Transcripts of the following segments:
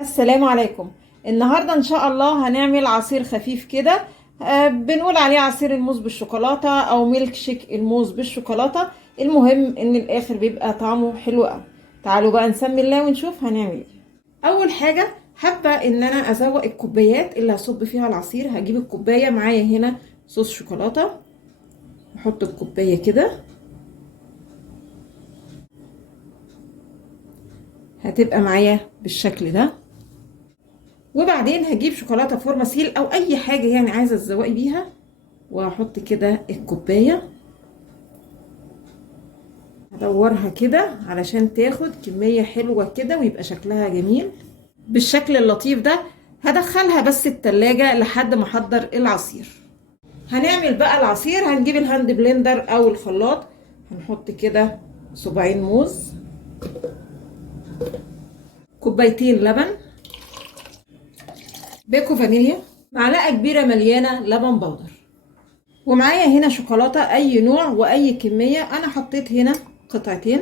السلام عليكم. النهاردة ان شاء الله هنعمل عصير خفيف كده. بنقول عليه عصير الموز بالشوكولاتة او ميلك شيك الموز بالشوكولاتة. المهم ان الاخر بيبقى طعمه حلو قوي. تعالوا بقى نسمي الله ونشوف هنعمل ايه. اول حاجة حابة ان انا ازوق الكوبايات اللي هصب فيها العصير. هجيب الكوباية معايا هنا صوص شوكولاتة، احط الكوباية كده، هتبقى معايا بالشكل ده. وبعدين هجيب شوكولاته فورماسيل او اي حاجه يعني عايزه تزوقي بيها، وهحط كده الكوبايه، هدورها كده علشان تاخد كميه حلوه كده ويبقى شكلها جميل بالشكل اللطيف ده. هدخلها بس التلاجة لحد ما احضر العصير. هنعمل بقى العصير. هنجيب الهاند بلندر او الخلاط، هنحط كده صباعين موز، كوبايتين لبن، باكو فانيليا، معلقه كبيره مليانه لبن بودر، ومعايا هنا شوكولاتة اي نوع واي كمية. انا حطيت هنا قطعتين،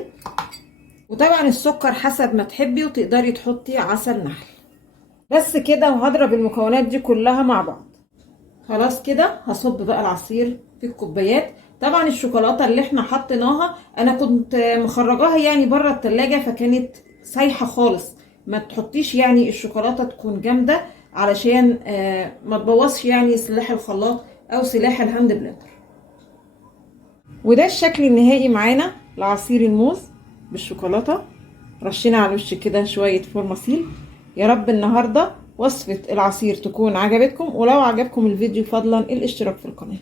وطبعا السكر حسب ما تحبي، وتقدري تحطي عسل نحل. بس كده، وهضرب المكونات دي كلها مع بعض. خلاص كده هصب بقى العصير في الكوبايات. طبعا الشوكولاتة اللي احنا حطيناها انا كنت مخرجاها يعني بره التلاجة، فكانت سايحة خالص. ما تحطيش يعني الشوكولاتة تكون جامدة علشان ما تبوظش يعني سلاح الخلاط او سلاح الهاند بلندر. وده الشكل النهائي معانا لعصير الموز بالشوكولاتة. رشينا على الوش كده شوية فورماسيل. يا رب النهاردة وصفة العصير تكون عجبتكم، ولو عجبكم الفيديو فضلا الاشتراك في القناة.